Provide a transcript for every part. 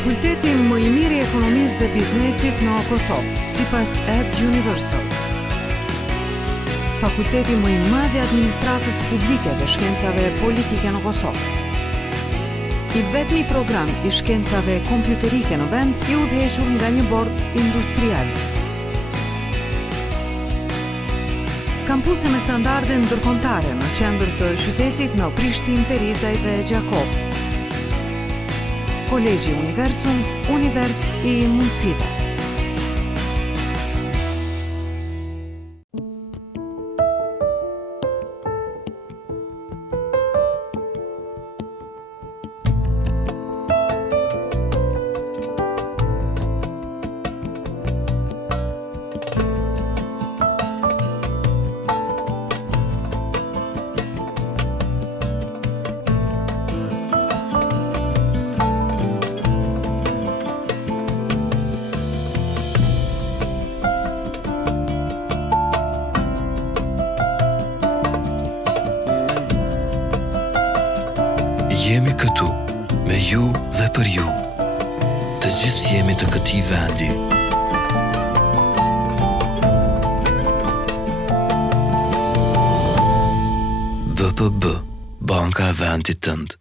Fakulteti më I miri I ekonomisë dhe biznesit në Kosovë, sipas EdUniversal. Fakulteti më I madh I administratës publike dhe shkencave politike në Kosovë. I vetmi program I shkencave kompjuterike në vend I udhëhequr nga një bord industrial. Kampuse me standarde ndërkombëtare në qendër të qytetit në Prishtinë, Perizaj dhe Gjakov. Kolegji Universum, univers I mundësive. Jemi këtu, me ju dhe për ju. Të gjithë jemi të këtij vendi. BPB, Banka e Vendit tënd.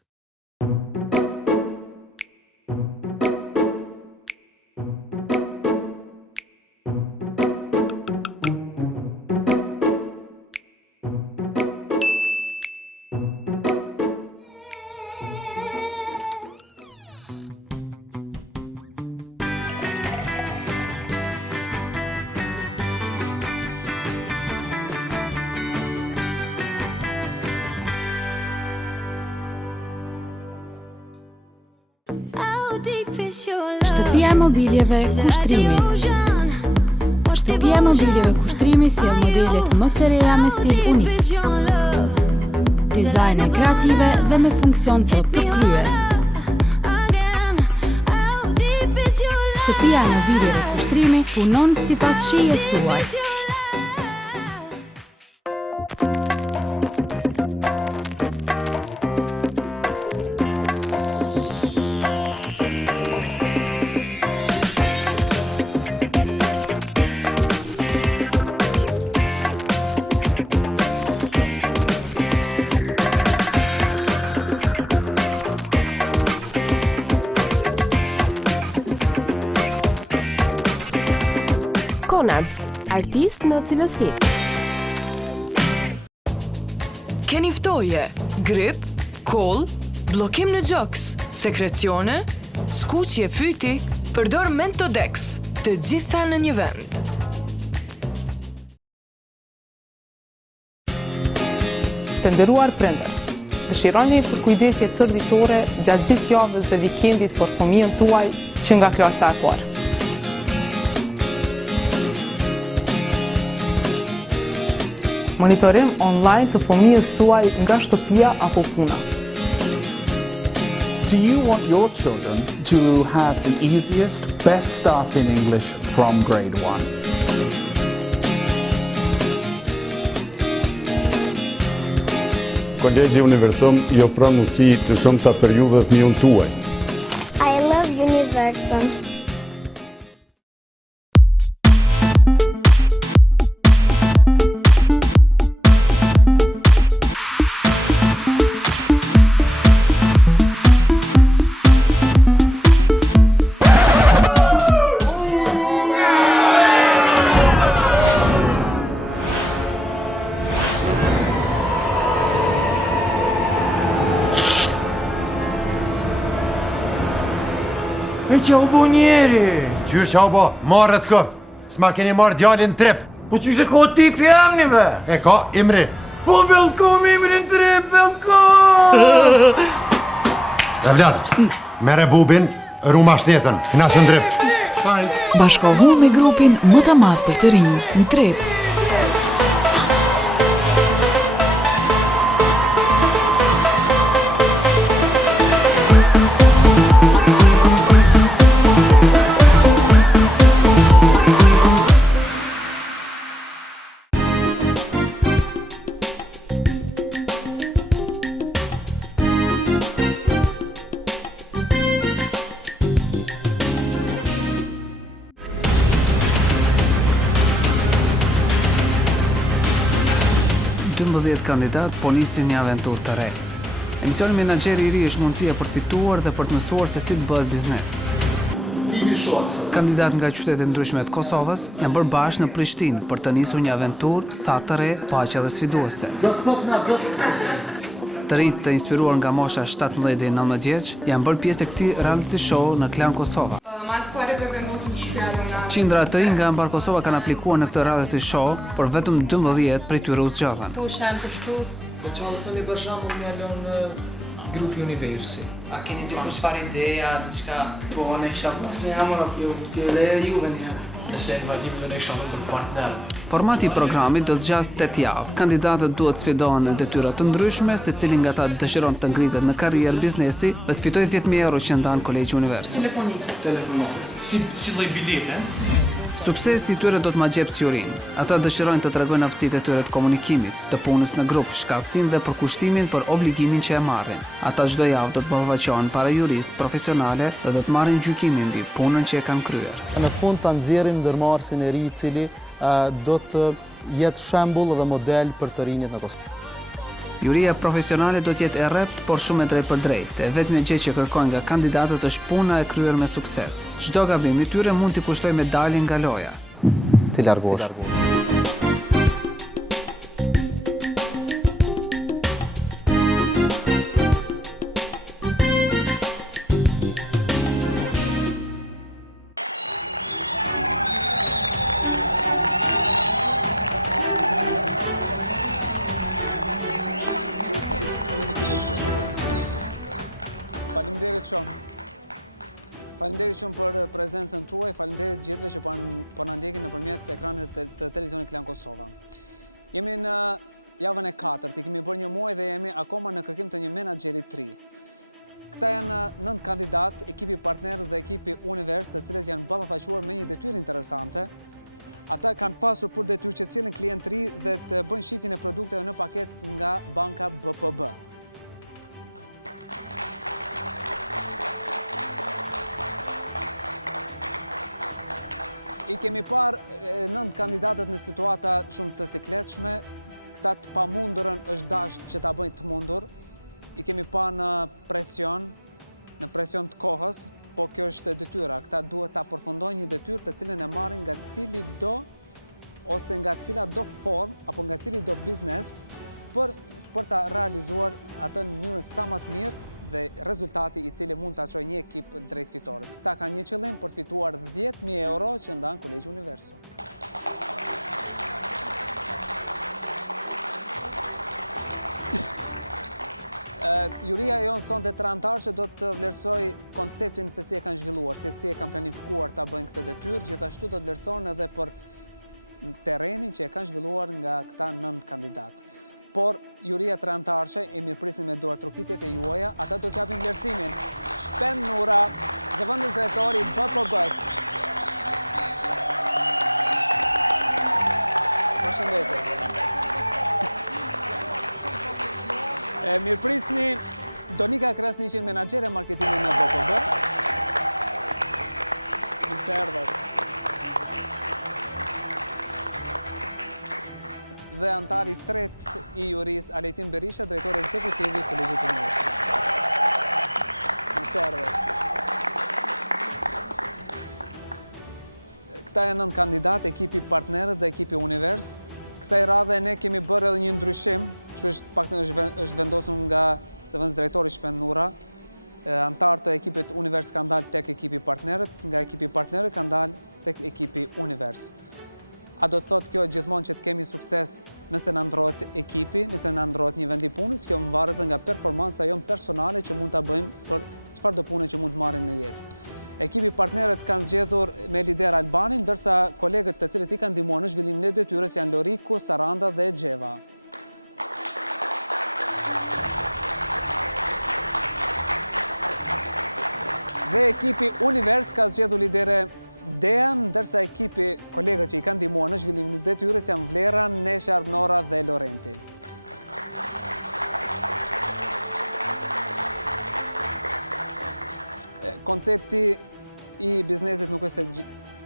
Shtëpia e mobiljeve kushtrimi. Shtëpia e mobiljeve kushtrimi sjell modelet më të reja me stil unik, dizajne kreative dhe me funksion të përkryer. Shtëpia e mobiljeve kushtrimi punon sipas shijes tuaj. Konad, artist në cilësi. Keni ftoje, grip, koll, bllokim në gjoks, sekrecione, skuqje fyti, përdor Mentodex, të gjitha në një vend. Të nderuar prindër, dëshironi përkujdesje tërditore gjatë gjithë javës dhe vikendit për fëmijën tuaj që nga klasa e parë. Monitorim online të fëmijës suaj nga shtëpia apo puna. Do you want your children to have the easiest, best start in English from grade 1? Kolegji Universum I ofron mundësi të shumta për ju dhe fëmijën tuaj. I love Universum. E që u bo njeri? Qyrë që u bo, marrët këft. S'ma keni marrë djallin trip. Po që ka tipi emni be? E ka Imri. Po velkom Imrin trip, velkom! Dhe Vlad, mere bubin, ruma shtetën, kna që ndrip. Bashkohu me grupin më të madh për të rinj në trip. 12 kandidat po nisin një aventurë të re. Emisioni Menaxheri i ri është mundësia për të fituar dhe për të mësuar se si të bëhet biznes. Kandidat nga qytetet ndryshme të Kosovës janë bërë bashkë në Prishtinë për të nisur një aventurë sa të re, paqe dhe sfiduese. Të rinjtë të inspiruar nga mosha 17 deri 19 vjeç janë bërë pjesë e këtij reality show në Klan Kosova. Qindra të rinj nga mbar Kosova kanë aplikuar në këtë reality show, por vetëm 12 prej tyre u zgjodhen. Tu shem për shtus. Po çfarë thoni për shembull më lën grupi Universi? A keni diku çfarë ideja, diçka? Po ne kisha pas ne amor apo juve ne. Nëse vazhdim të ne shohim për partner. Formati i programit do të zgjasë 8 javë. Kandidatët duhet sfidohen në detyra të ndryshme, secili nga ata dëshiron të ngritet në karrierë biznesi dhe të fitojë 10.000 euro që ndan Kolegji Univers. Telefonik. Si lloj bilete? Suksesi i tyre do të ma gjepë jurinë. Ata dëshirojnë të tregojnë aftësitë e tyre të komunikimit, të punës në grup, shkallësinë dhe përkushtimin për obligimin që e marrin. Ata çdo javë do të ballafaqohen para juristë profesionale dhe do të marrin gjykimin mbi punën që e kanë kryer. Në fund ta nxjerrim ndërmarrësin e ri i cili do të jetë shembull dhe model për të rinjët në Kosovë. Juria profesionale do të jetë e rrept, por shumë e drejtë për drejtë. E vetmja gjë që kërkojnë nga kandidatët është puna e kryer me sukses. Çdo gabim i tyre mund t'i kushtojë medalje nga loja. Ti largohesh. Faleminderit shumë për prezencën tuaj, faleminderit gjithëve që po na ndjekin nëpërmjet ekranit të televizionit Klan Kosova. Jemi në javën e 4, i kemi bërë një muaj dhe jemi akoma në kërkim të një menaxheri të ri. Këta janë 9 kandidat, ekipi partner dhe ekipi Univers, të cilët janë ballafaquar me një detyrë interesante. Ata kanë pasur për detyrë që të cilin klient të ri dhe të bëjnë shitjen e produkteve në paket nga banka BPB. I kemi parë 9 kandidatët në situata shumë të sikletshme, këta të pamundurën është dashur që ta bëjnë të mundur. I kemi parë në presion të kohës, po kjo është detyra. Këta duhet ta përfundojnë një detyrë të cilën e marrin nga cili do ose nga cila do formë apo nga cili do biznes për ta realizuar atë në mënyrën sa më të mirë dhe rezultati i cili mund të çojë një ekip drejt fitores. Këta kanë një qëllim për të fituar 10.000 euro që ndan Kolegji Universi. Juria jonë sonte të antarësh do të vlerësoj konceptin se si e kanë zhvilluar, se si e kanë planifikuar ta bëjnë këtë detyrë, gjithashtu do të vlerësohen edhe për terrenin që e kanë zhvilluar nga këta 9 kandidatë. Por juria të antarëshe e mirëprisni me duar trokitjet e juaja, ata do të japin vlerësimin. Shpen Nura, zëvendës drejtori BPB-s. Përshëndetje. Mirëprisni Donika Krasniqin, menaxhere marketingi në BPB. Mirë erdhët. Dhe antari tret i juris Alejtin Berisha, drejtori ekzekutiv i Kolegjit Univers. Mirë erdhët. Këta janë 9 kandidat, ekipi partnerët dhe ekipi Univers. Kësaj radhe ne kemi bërë edhe një ndryshim, kështu është vendosur nga zëvendës drejtori Shpen Nura. Antarë të ekipit Univers kanë dalë tek ekipi partnerët, nga ekipi partnerët kanë dalë tek ekipi Univers. A do të thotë kjo gjithmonë që të kemi sukses nëse na ndrohet ekipi, nëse na ndrohet një vend i punës, kjo varet nga performanca jonë personale që mund ta bëjmë për çfarëdo pune që mund të marrim në jetë. Ekipi partnerët kanë zgjedhur me lider Albanin, ndërsa kolegët të cilët i kanë ndihmuar në zhvillimin e detyrës janë Loriku, Saranda dhe Xheva. Dhe ekipi Univers ka zgjedhur lidere Dejan, ndërsa ekipi kolegët që i kanë ndihmuar në zhvillimin e detyrës janë Vlera, Nesha, Nora dhe Lorenti. Koncepti i biznesit nuk është se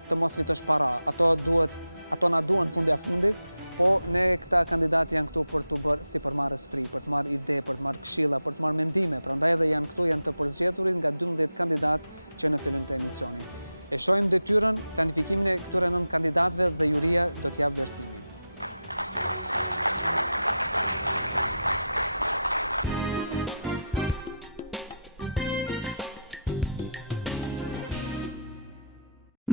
të mos fitosh para. Ato na duhen fundi a fundit, po ne këta kandidat janë këtu për të bërë si përmarrës tri, për të marrë ide, për të marrë këshilla, për të marrë mendime, prandaj edhe janë këtu, janë të përzgjedhurit nga 12 kandidat që në fillim të emisionit. E shohim detyrën, planifikimin e këtyre 9 kandidatëve dhe juria do t'jap vlerësimin.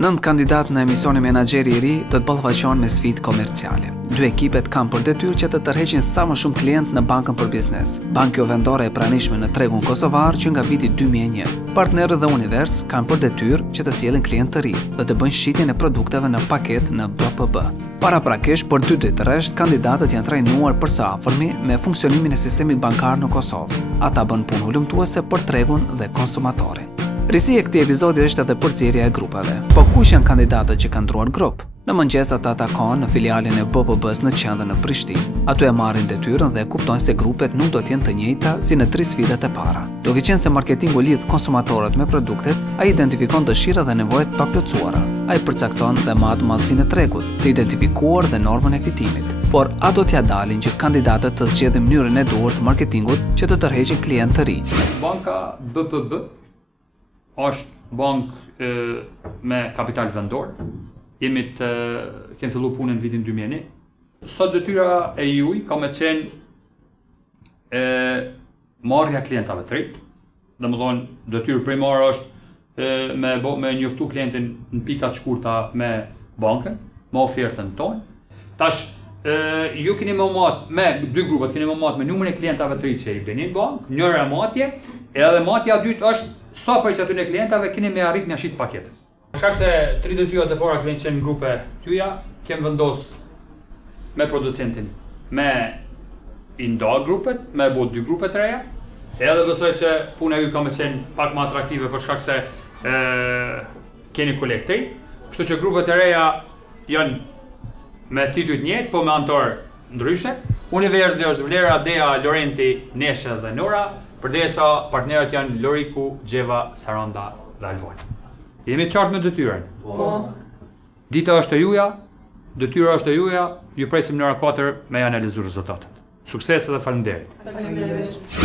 Nënt kandidat në emisionin Menaxheri i ri do të ballafaqohen me sfidë komerciale. Dy ekipet kanë për detyrë që të tërheqin sa më shumë klient në bankën për biznes. Bankë vendore e pranishme në tregun kosovar që nga viti 2001. Partnerët dhe Univers kanë për detyrë që të sjellin klient të ri dhe të bëjnë shitjen e produkteve në paket në BPB. Paraprakisht për 2 ditë rresht kandidatët janë trajnuar për së afërmi me funksionimin e sistemit bankar në Kosovë. Ata bën punë hulumtuese për tregun dhe konsumatorin. Risi e këtij epizodi është edhe përcjellja e grupeve. Po kush janë kandidatët që kanë ndruar grup? Në mëngjes ata takohen në filialin e BPB-s në qendrën në Prishtinë. Aty e marrin detyrën dhe kuptojnë se grupet nuk do të jenë të njëjta si në 3 sfidat e para. Duke qenë se marketingu lidh konsumatorët me produktet, ai identifikon dëshirat dhe nevojat pa plotësuara. Ai përcakton dhe madhësinë e tregut, të identifikuar dhe normën e fitimit. Por a do t'ja dalin që kandidatët të zgjedhin mënyrën e duhur të marketingut që të tërheqin klient të ri? Banka BPB është bankë me kapital vendor. Kemi fillu punën në vitin 2001. Sot detyra e juaj ka me qenë marrja klientave të ri. Domethënë, detyrë primare është me njoftu klientin në pikat shkurta me bankën, me ofertën tonë. Tash ju keni më matë me dy grupet, keni më matë me numrin e klientave të ri që i vinin bankë, njëra matje, edhe matja dytë është sa për që aty në klientave keni me arrit me ashit paketet. Shkak se 32 e para keni qenë në grupe tyja, kem vendos me producentin, me i nda grupet, me bo 2 grupe të reja, edhe besoj që puna ju ka me qenë pak më atraktive për shkak se keni kolektri, kështu që grupet e reja janë me titujt njëjtë, po me antar ndryshe. Universi është Vlera, Dea, Lorenti, Neshe dhe Nora, përdesa partnerët janë Loriku, Gjeva, Saranda dhe Alvoni. Jemi të qartë me detyrën? Po. Dita është e juja, detyra është e juja, ju presim në ora 4 me analizuar rezultatet. Sukses dhe faleminderit.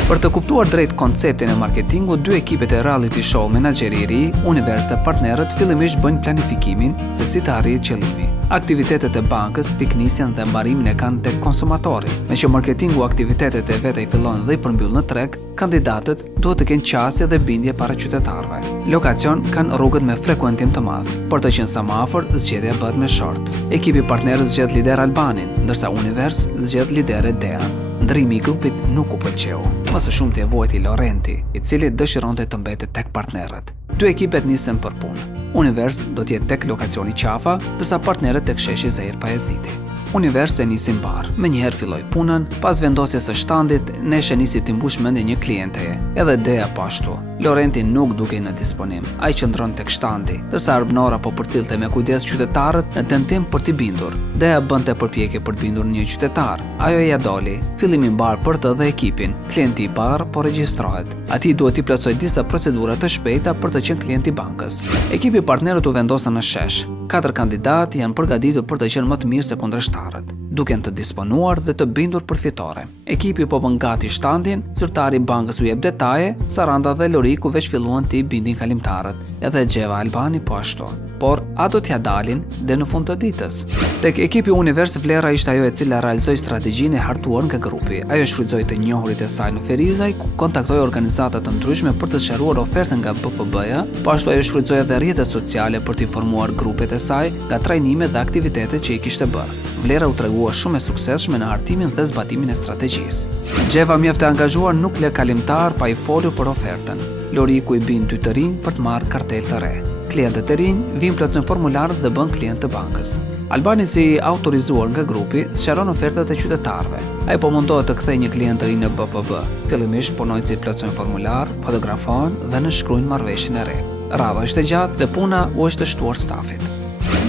Për të kuptuar drejt konceptin e marketingut, 2 ekipet e reality show Menaxheri i ri, Univers dhe partnerët fillimisht bëjnë planifikimin se si të arrijë qëllimi. Aktivitetet e bankës piknisjen dhe mbarimin e kanë tek konsumatori. Me që marketingu aktivitetet e veta i fillon dhe i përmbyll në treg, kandidatët duhet të kenë qasje dhe bindje para qytetarëve. Lokacion kanë rrugët me frekuentim të madh. Për të qenë sa më afër, zgjedhja bëhet me short. Ekipi partnerët zgjedh lider Albanin, ndërsa Univers zgjedh lidere Dean. Ndrimi i grupit nuk u pëlqeu. Më së shumti e vojti Lorenti, i cili dëshironte të mbetet tek partnerët. 2 ekipet nisën për punë. Univers do të jetë tek lokacioni Qafa, ndërsa partnerët tek sheshi Zahir Pajaziti. Univers e nisi mbar. Menjëherë filloi punën, pas vendosjes së shtandit, Neshe nisi të mbush mendjen një klienteje, edhe Dea po ashtu. Lorenti nuk dukej në disponim. Ai qëndron tek shtandi, ndërsa Arbnora po përcillte me kujdes qytetarët në tentim për t'i bindur. Dea bënte përpjekje për të bindur një qytetar. Ajo ja doli. Fillimi mbar për të dhe ekipin. Klienti i parë po regjistrohet. Ati duhet t'i plotësoj disa procedura të shpejta për të qenë klient i bankës. Ekipi partnerët u vendosën në shesh. 4 kandidatë janë përgatitur për të qenë më të mirë se kundërshtarët, duken të disponuar dhe të bindur për fitore. Ekipi po bën gati shtandin, zyrtari i bankës u jep detaje, Saranda dhe Loriku veç filluan të i bindin kalimtarët, edhe Gjeva Albani po ashtu. Por a do t'ja dalin dhe në fund të ditës? Tek ekipi Univers, Vlera ishte ajo e cila realizoi strategjinë e hartuar nga grupi. Ajo shfrytëzoi të njohurit e saj në Ferizaj, ku kontaktoi organizata të ndryshme për të sqaruar ofertën nga BPB-ja, po ashtu ajo shfrytëzoi edhe rrjetet sociale për të informuar grupet e saj nga trajnimet dhe aktivitetet që i kishte bërë. Vlera u tregua shumë e suksesshme në hartimin dhe zbatimin e strategjisë. Gjeva mjaft e angazhuar nuk lë kalimtar pa i folur për ofertën. Loriku i bin 2 të rinj për të marrë kartel të re. Klientët e rinj vijnë plotësojnë formularët dhe bën klient të bankës. Albani, si autorizuar nga grupi, sqaron ofertat e qytetarëve. Ai po mundohet të kthejë një klient të ri në BPB. Fillimisht punojtësit plotësojnë formular, fotografohen dhe nënshkruajnë marrëveshjen e re. Radha ishte gjatë dhe puna u është shtuar stafit.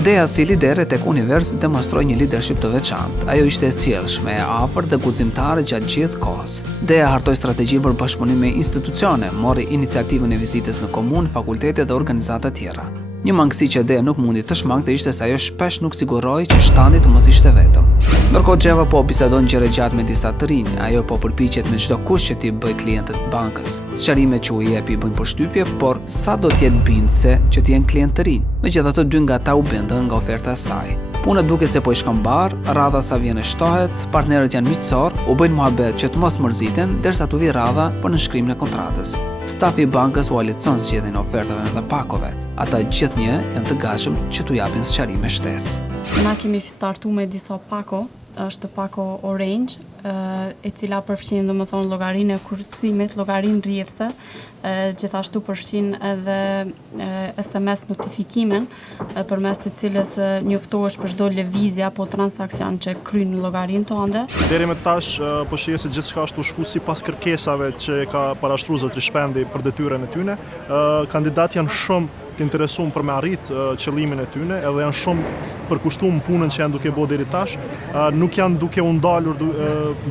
Dea si lidere tek Univers demonstroi një leadership të veçantë. Ajo ishte e sjellshme, e afërt dhe guximtare gjatë gjithë kohës. Dea hartoi strategji për bashkëpunim me institucione, mori iniciativën e vizitës në komunë, fakultete dhe organizata tjera. Një mangësi që Dea nuk mundi të shmangte ishte se ajo shpesh nuk siguroi që shtandi të mos ishte vetëm. Ndërkohë Gjeva po bisedon gjëra gjatë me disa të rinj, ajo po përpiqet me çdo kusht që t'i bëj klientët bankës. Sqarimet që u jep i bëjnë përshtypje, por sa do t'jetë bindse që t'jenë klient të rinj. Megjithatë dy nga ata u bindën nga oferta e saj. Puna duket se po i shkon bar, radha sa vjen e shtohet, partnerët janë miqësor, u bëjnë muhabet që të mos mërziten derisa t'u vi radha për nënshkrimin e kontratës. Stafi i bankës u alicon zgjedhjen e ofertave dhe pakove. Ata gjithnjë janë të gatshëm që t'u japin sqarime shtesë. Na kemi startu me disa pako, është pako Orange, e cila përfshin domethënë llogarinë e kurrësimit, llogarinë rrjedhëse, gjithashtu përfshin edhe SMS notifikimin, përmes të cilës njoftohesh për çdo lëvizje apo transakcion që kryen në llogarinë tënde. Deri më tash po shihej se gjithçka është u shku sipas kërkesave që ka parashtruar zotëri Shpendi për detyrën e tyre. Kandidatë janë shumë të interesuar për me arrit qëllimin e tyre, edhe janë shumë përkushtuar punën që janë duke bërë deri tash. Nuk janë duke u ndalur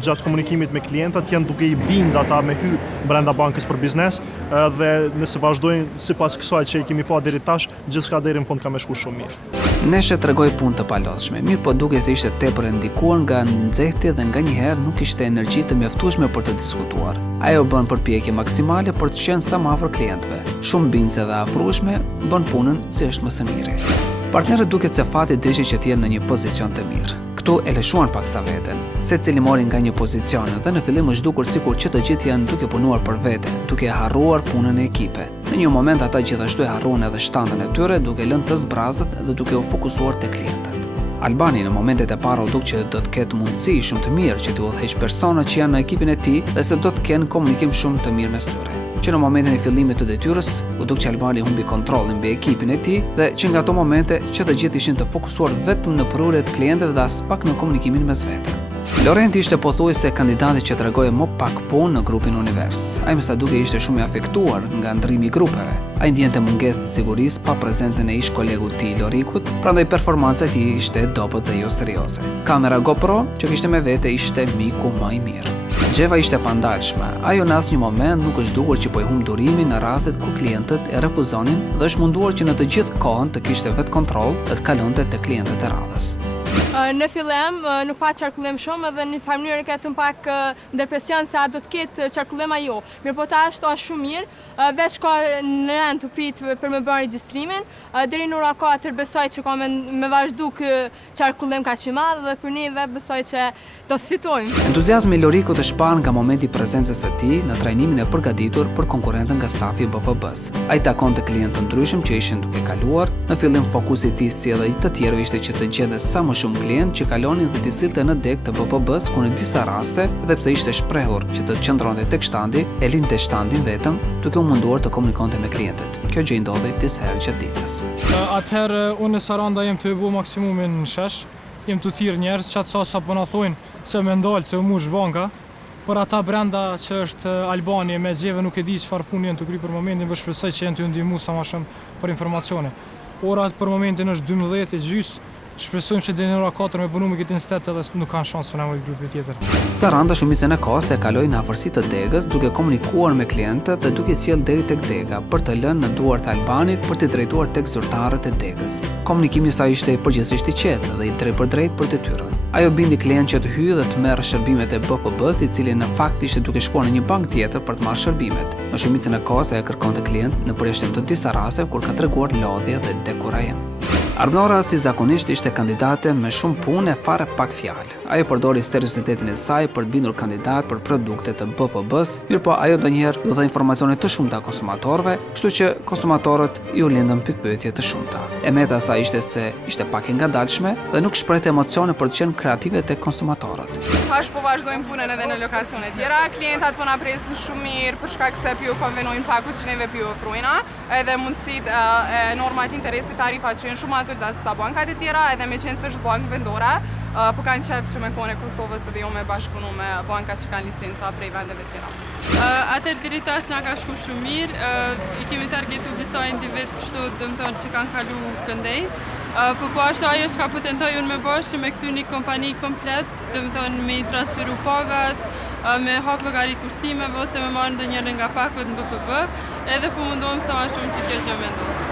gjatë komunikimit me klientat, janë duke i bind ata me hy brenda bankës për biznes, dhe nëse vazhdojnë sipas kësaj që i kemi pa deri tash, gjithçka deri në fund ka me shku shumë mirë. Neshe tregoi punë të palodhshme, mirë po duke se ishte tepër e ndikuar nga nxehti dhe nganjëherë nuk kishte energji të mjaftueshme për të diskutuar. Ajo bën përpjekje maksimale për të qenë sa më afër klientëve. Shumë bindse dhe afrueshme, bën punën si është më së miri. Partnerët duket se fati deshi që t'jenë në një pozicion të mirë. Këtu e lëshuan paksa veten. Secili mori nga një pozicion dhe në fillim është dukur sikur që të gjithë janë duke punuar për vete, duke harruar punën e ekipe. Në një moment ata gjithashtu e harruan edhe shtandën e tyre, duke lënë të zbrazët dhe duke u fokusuar te klientët. Albani në momentet e para u duk që do të ketë mundësi shumë të mirë që të udhëheq persona që janë në ekipin e tij dhe se do të kenë komunikim shumë të mirë mes tyre. Që në momentin e fillimit të detyrës, u duk që Albani humbi kontrollin mbi ekipin e tij dhe që nga ato momente që të gjithë ishin të fokusuar vetëm në përhyrjet e klientëve dhe as pak në komunikimin mes vete. Lorenti ishte pothuajse kandidati që tregoi më pak punë në grupin Univers. Ai më sa duke ishte shumë i afektuar nga ndrimi i grupeve. Ai ndjente mungesë të sigurisë pa prezencën e ish kolegut të tij Lorikut, prandaj performanca e tij ishte e dobët dhe jo serioze. Kamera GoPro që kishte me vete ishte miku më i mirë. Gjeva ishte pandalshme. Ajo në asnjë moment nuk është dukur që po i humb durimin në rastet ku klientët e refuzonin dhe është munduar që në të gjithë kohën të kishte vetë kontroll dhe të kalonte te klientët e radhës. Në fillim nuk pa qarkullim shumë edhe në farë mënyrë ketë un pak ndërpresion se a do të ketë qarkullim ajo. Mirë po tash është shumë mirë, veç ka në rend të prit për me bërë regjistrimin, deri në ora ka besoj që ka me vazhdu kë qarkullim ka që madh dhe për neve besoj që do të fitojmë. Entuziazmi i Lorikut është parë nga momenti i prezencës së tij në trajnimin e përgatitur për konkurrentën nga stafi i BPB-s. Ai takonte klientë të ndryshëm që ishin duke kaluar. Në fillim fokusi i tij si edhe i të tjerëve ishte që të gjente sa më shumë klientë që kalonin dhe t'i sillte në deg të BPB-s, ku në disa raste, edhe pse ishte shprehur që të qëndronte tek shtandi, e linte shtandin vetëm, duke u munduar të komunikonte me klientët. Kjo gjë ndodhi disa herë gjatë ditës. Atëherë unë në Saranda jem të e bu maksimumin në shesh, jem të thirr njerëz që atë sa po na thojnë se më ndal se u mush banka. Por ata brenda që është Albani me Gjeve nuk e di çfarë punë janë të kry për momentin, për shpresoj që janë të ndihmu sa më shumë për informacione. Ora për momentin është 12:30. Shpresojmë që deri në ora 4 me punu me këtë institut edhe nuk kanë shansë për nevojë grupi tjetër. Saranda shumicën e kohës e kaloi në afërsi të degës, duke komunikuar me klientët dhe duke sjell deri tek dega për të lënë në duart e Albanit për të drejtuar tek zyrtarët e degës. Komunikimi i saj ishte përgjithsisht i qetë dhe i drejt për drejt për detyrën. Ajo bindi klient që të hyjë dhe të merrë shërbimet e BPB-s, i cili në fakt ishte duke shkuar në një bankë tjetër për të marrë shërbimet. Në shumicën e kohës ajo kërkonte klient në përjashtim të disa raste kur ka treguar lodhje dhe dekurajim. Arnora si zakonisht ishte kandidate me shumë punë e fare pak fjalë. Ajo përdori seriozitetin e saj për të bindur kandidat për produkte të BPB-s, mirë po ajo ndonjëherë u dha informacione të shumta konsumatorëve, kështu që konsumatorët ju lindën pikpyetje të shumta. E meta sa ishte se ishte pak e ngadalshme dhe nuk shprehte emocione për të qenë kreative tek konsumatorët. Tash po vazhdojmë punën edhe në lokacione tjera. Klientat po na presin shumë mirë për shkak se ju konvenojnë paku që neve ju ofrojna, edhe mundësitë e normat interesit tarifa që janë shumë aty sa bankat e tjera, edhe me qenë se është bankë vendore, po kanë qef që me kone Kosovës edhe jo me bashkëpunu me bankat që kanë licenca prej vendeve tjera. Atër diri tash nga ka shku shumë mirë, i kemi targetu disa individ kështu dëmë tonë që kanë kalu këndej, po ashtu ajo që ka potentoj unë me bashkë që me këtu një kompani komplet, dëmë tonë me i transferu pagat, me hap llogarit kursimeve ose me marrë ndonjërin nga pakut në BPB, edhe po mundohem sa ma shumë që kjo gjë me ndodhë.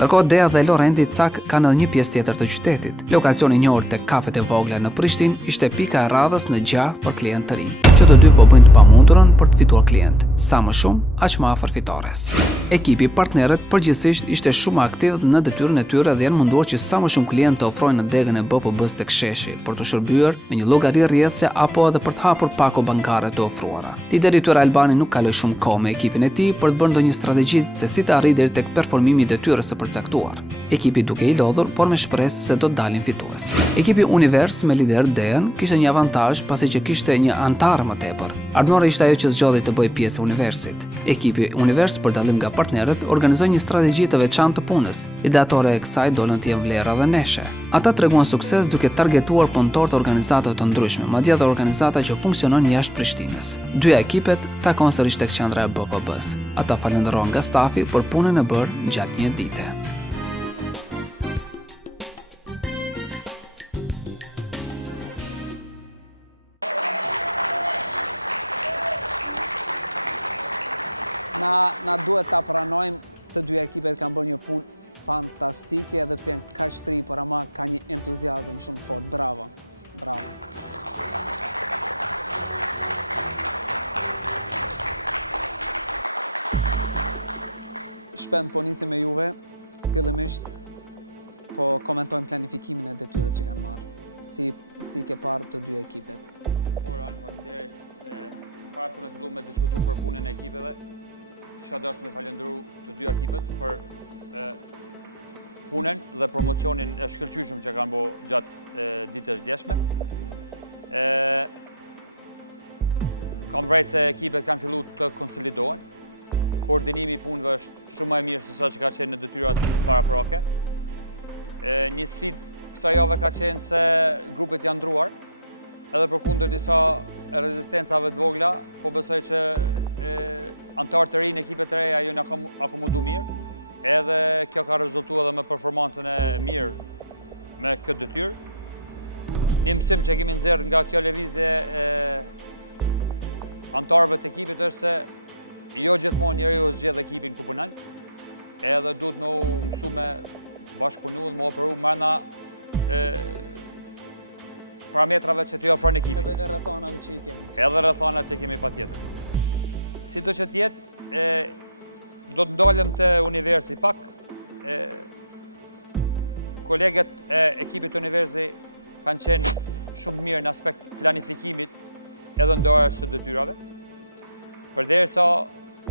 Ndërkohë Dea dhe Lorendi Cak kanë edhe një pjesë tjetër të qytetit. Lokacioni i njohur tek kafet e vogla në Prishtinë ishte pika e radhës në gjah për klientë të rinj. Që të dy po bëjnë të pamundurën për të fituar klient. Sa më shumë, aq më afër fitores. Ekipi partnerët përgjithsisht ishte shumë aktiv në detyrën e tyre dhe janë munduar që sa më shumë klientë të ofrojnë në degën e BPB-s tek sheshi për të shërbyer me një llogari rrjedhse apo edhe për të hapur pako bankare të ofruara. Lideri i tyre Albani nuk kaloi shumë kohë me ekipin e tij për të bërë ndonjë strategji se si të arrijë deri tek performimi i detyrës së përcaktuar. Ekipi duke i lodhur, por me shpresë se do të dalin fitues. Ekipi Univers me lider Dean kishte një avantazh pasi që kishte një antar më tepër. Arnora ishte ajo që zgjodhi të bëjë pjesë e Universit. Ekipi Univers, për dallim nga partnerët, organizoi një strategji të veçantë të punës. Ideatore e kësaj dolën të jenë Vlera dhe Neshe. Ata treguan sukses duke targetuar punëtor të organizatave të ndryshme, madje edhe organizata që funksionojnë jashtë Prishtinës. Dyja ekipet takon sërish tek qendra e BPB-s. Ata falenderohen nga stafi për punën e bërë gjatë një dite. Na duhet ta pranojmë të dy ekipet kanë bërë një punë fantastike edhe pse janë kaq të ri, por ama ka një entuziazëm shumë të fortë. Bravo. Bravo. Shpend po nisim me juve. Fillimisht po komentojmë planifikimin e detyrës që kanë marrë. Si ke parë të dy ekipet? Por faleminderit. Para se me fillu me diskutu për punën e ekipeve, kisha dashur me falendëru të dy ekipet për punën dhe promocionin e shkëlqyeshëm që kanë bërë gjatë ditës djeshme. Kam vrejtë se ekipet kanë fillu të konsolidohen. Koordinimi i punëve është shumë më e mirë se sa që ka qenë në detyrat paraprake. Një sfidë kësaj jave ka qenë se grupet janë ndruar, edhe përkundër disa rezistencave të vogla, po besoj që antarë të rinë, ekipet të reja ju në akomodu mirë, edhe kjo ka rezultu edhe me performancën e mirë me këtë detyrë. Një mësim që kemi nxjerrë nga kjo lëvizje antarëve të ekipit është se jo gjithmonë njeriu zgjedh ekipin ku punon, edhe duhet me u mësu me bashkëpunu dhe me operu mbrana parametrave që t'i ofron ekipi. Edhe rrethanave që i kemi. Edhe rrethanat që kemi patjetër. Sido që t'jetë, do të ndalem të Universi pak. Kolegët e ekipit Universi kanë qenë shumë mirë në aspekt planifikimit edhe ndarjes së detyrave. Përderisa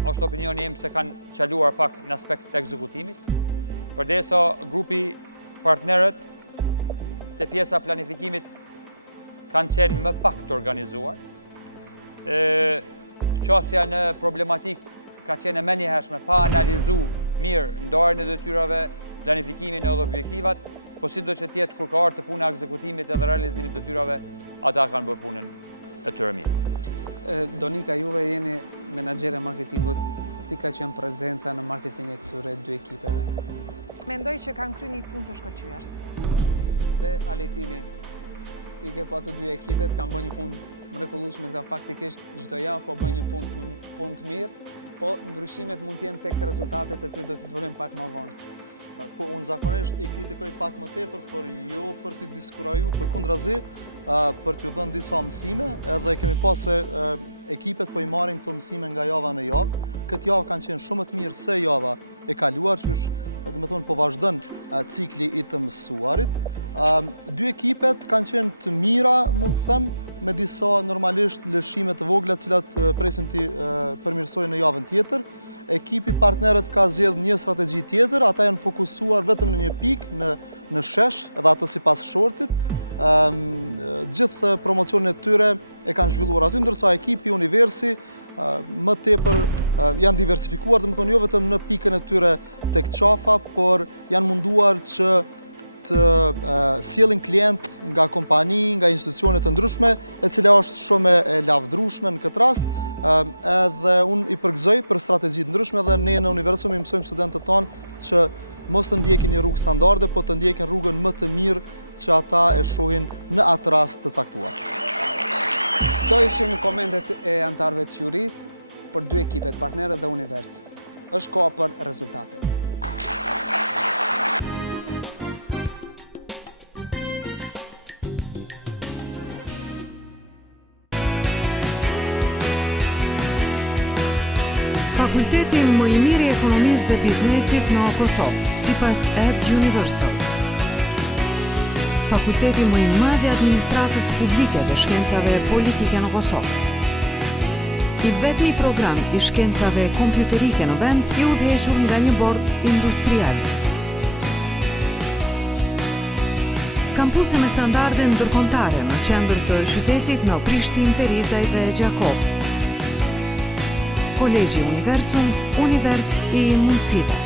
është opinioni im se kanë qaluar pak në aspekt të ekzekutimit. Përderisa grupi partnerët të pjesa planifikimit kanë qenë më pak të organizuar. Qasja në problematik ka qenë më njëhershme, pa analizu mirë ndarjen e detyrave, planifikimin edhe objektivat, po sido që tjetë kur ka ardhur të puna e ekzekutimit edhe realizimit të detyrave, ata kanë bërë punën e tyre mirë. Donika, juve jeni menaxher e marketingut, si ka qenë prezenca në marketing e këtyre dy ekipeve? Mendoj që kanë kryer një punë të shkëlqyer. Dhe Aletini, si ke pa të dy ekipet, kanë bërë një punë mrekullueshme këta, faktikisht çdo javë po bëjnë një punë të mirë, po ndryshimet mund të jenë tek rezultatet e cilët do t'i zbulojmë pak më vonë. Po unë zakonisht i kritikoj pak më tepër, por jo për t'i diskuraju, përkundrazi, për t'ju dhënë disa mësime, edhe kemi pas se ekipet po i marrin këto mësime nga java në javë. Këtë javë kanë qenë shumë të mirë se java e kaluar, që do të thonë po vazhdon cikli i të mësuarit. Dy ekipet kanë qenë të mira, mund të them, me disa normalisht lëshime të vogla të cilat presim t'i përmirësojnë në javën tjetër. Ekipi partnerët ka zgjedhur një strategji tjetër, ata janë fokusuar vetëm në një pikë në shesh, edhe atë sipas shortit. Gjithë promocionin e tyre e kanë zhvilluar aty, ndërsa ekipi Universi më tepër janë diversifikuar, domethënë jo vetëm në pikën e tyre tek qafa, por janë munduar që të sjellin klient nga kompani, nga institucione të ndryshme, e cila është shumë e lavdrueshme në këtë rast. Edhe unë i përgëzoj për strategji të ndryshme dhe ne në Universium i mësojmë studentët tonë që mos të ndjekin një rrugë standarde, po të ndjekin rrugën më të mirë që ata e shohin në atë rast të caktuar. Këto ishin komentet e antarëve të juris për dy ekipet, partnerët dhe Univers. është koha për rezultatet. Fakulteti më i mirë i ekonomisë dhe biznesit në Kosovë, sipas Ed Universal. Fakulteti më i madh i administratës publike dhe shkencave politike në Kosovë. I vetmi program i shkencave kompjuterike në vend i udhëhequr nga një bord industrial. Kampuse me standarde ndërkombëtare në qendër të qytetit në Prishtinë, Perizaj dhe Gjakov. Kolegji Universum, univers i mundësive.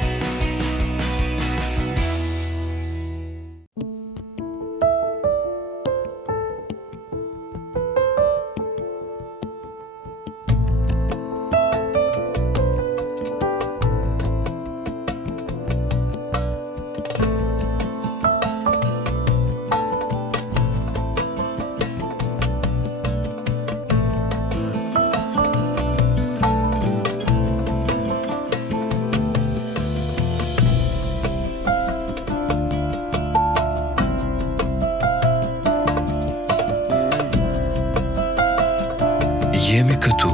Jemi këtu,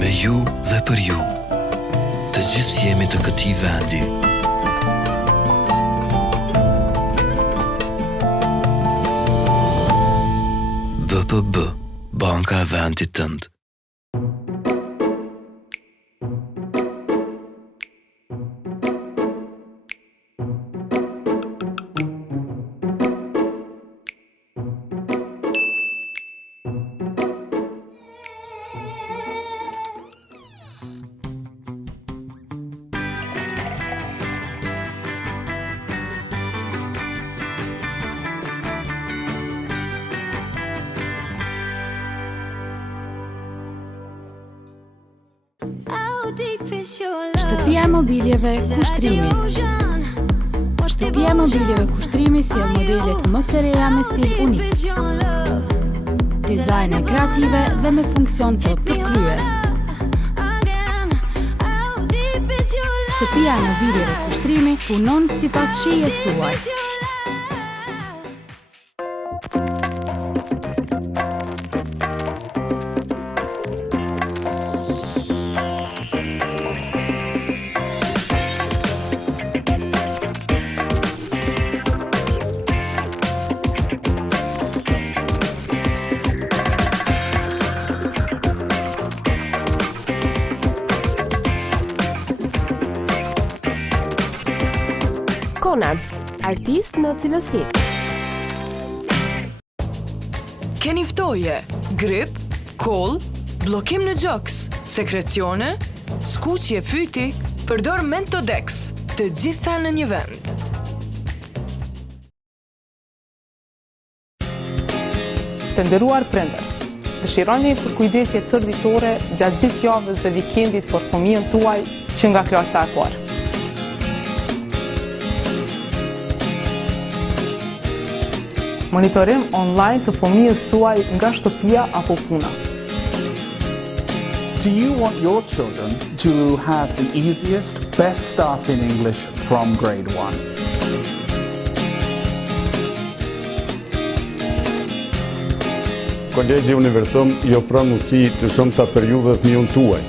me ju dhe për ju. Të gjithë jemi të këtij vendi. BPB, Banka e Vendit tënd. Shtëpia e mobiljeve kushtrimi. Shtëpia e mobiljeve kushtrimi sjell modelet më të reja me stil unik. Dizajne kreative dhe me funksion të përkryer. Shtëpia e mobiljeve kushtrimi punon sipas shijes tuaj. Konad, artist në cilësi. Keni ftoje, grip, koll, bllokim në gjoks, sekrecione, skuqje fyti, përdor Mentodex, të gjitha në një vend. Të nderuar prindër, dëshironi përkujdesje tërditore gjatë gjithë javës dhe vikendit për fëmijën tuaj që nga klasa e parë. Monitorim online të fëmijës suaj nga shtëpia apo puna. Do you want your children to have the easiest, best start in English from grade 1? Kolegji Universum i ofron mundësi të shumta për ju dhe fëmijën tuaj.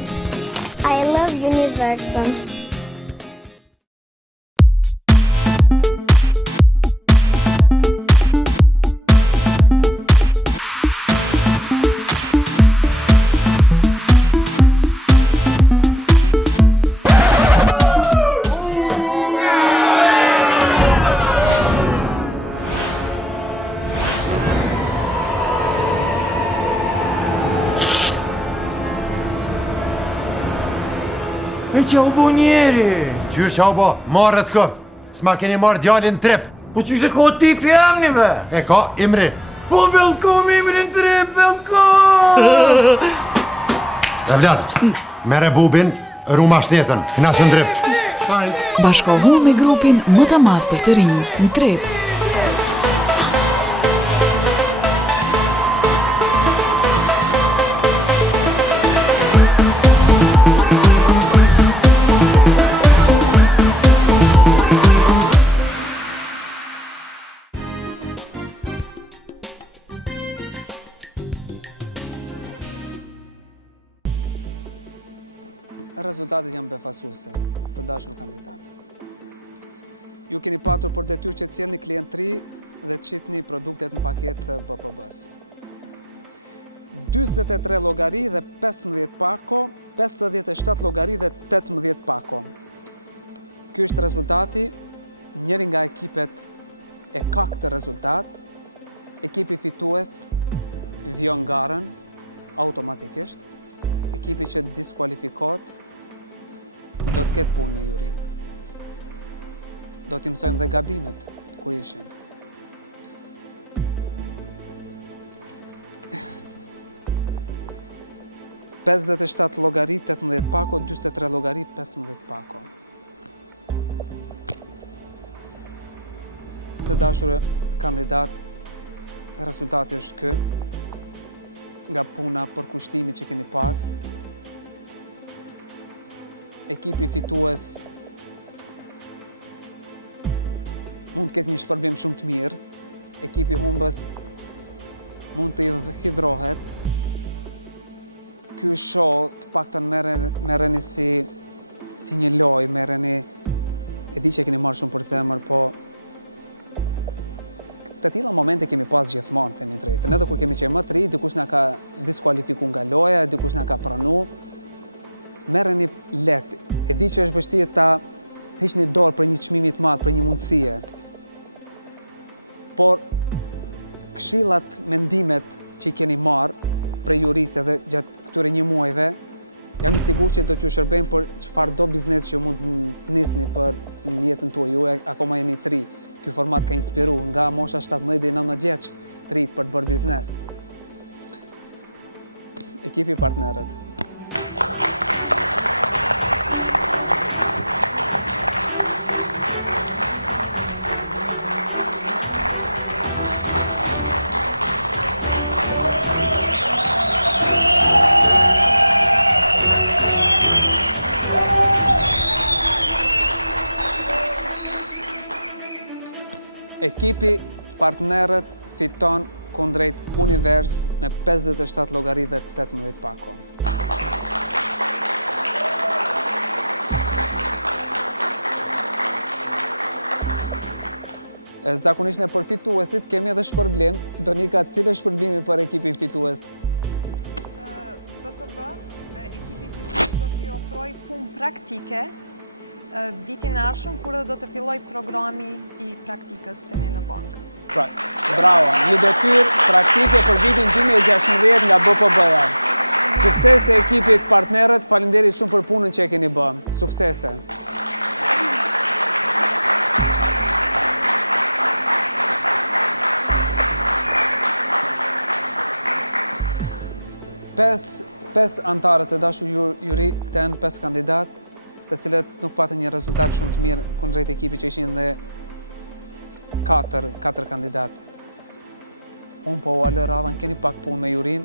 I love Universum. E që u bo njeri? Qysh që u bo, marrët këft. S'ma keni marrë djallin trip. Po qysh e ka tipi emni be? E ka Imri. Po velkom Imrin trip, velkom! Dhe Vlad, mere bubin, ruma shtetën, kna që ndrip. Bashkohu me grupin më të madh për të rinj në trip. rezultatet janë befasuese, të dashur kandidat. Ju keni patur për detyrë që të sjellni klientëri dhe të shitni produktet në paketë të BPB-s. 43 llogari dhe 15 pako, 57 llogari dhe 18 pako. Ky është rezultati, njëri nga ekipet e ka këtë rezultat, ekipi fitues vjon garën automatikisht, ekipi që diskualifikohet do të ketë punë me jurin. Do t'i mësojmë dhe gabimet ku ishin. $57 llogari, 18 pako, 43 llogari, 15 pako. Të dashur kandidat, rezultati është ky, nga puna për kushtimi që keni pas. Ekipi fitues mund të ketë një shpërblim shumë të mirë, ekipi humbës mund të hidhrohet. Ky show të paktën merreni si një lojë, merreni, e di që keni marrë shumë për zemër, po të tilla momente kemi pas gjithmonë, themi drejtën. Edhe kur kemi qenë më të ri, dikush na ka diskualifikuar nga loja, dikush na ka pranuar. Merreni lehtë. E di që është vështirë ta hiqni dorë për një çmim të madh, për një mundësie. Por këshillat, mendimet që i keni marrë për jurisë edhe gjatë këtyre një muajve, jam i sigurt që do t'ju shërbejmë për çfarëdo biznes që mund të nisni për në jetën tuaj. Ju akoma jeni të ri. Ky format ka inspiru nga mosha 17 dhe 19 vjeç të rit për të bërë biznes. Ekipi partnerët. Ekipi partnerët fiton kundrejt Univers me 57 llogari dhe 18 pako. Zakonisht në për fituesit kemi edhe shpërblim. Donika, cilë është shpërblimi për ekipin fitues? BPB, ekipi fitues do t'i ofroj punë praktike vitin e ardhshëm kur do të filloj programi i praktikës të ne në bankë. Pra, bravo, një detyrë praktike për vitin 2016 nga BPB-ja. Suksese ekipit partnerët, faleminderit shumë për punën që e keni bërë. Suksese. Pes antarët e dashur juri, këta janë 5 kandidat, të cilët nuk patën një rezultat shumë të mirë kundrejt ekipi që ishin dhe 4 kandidat. Unë po u alë radhën, keni pak punë me jurin,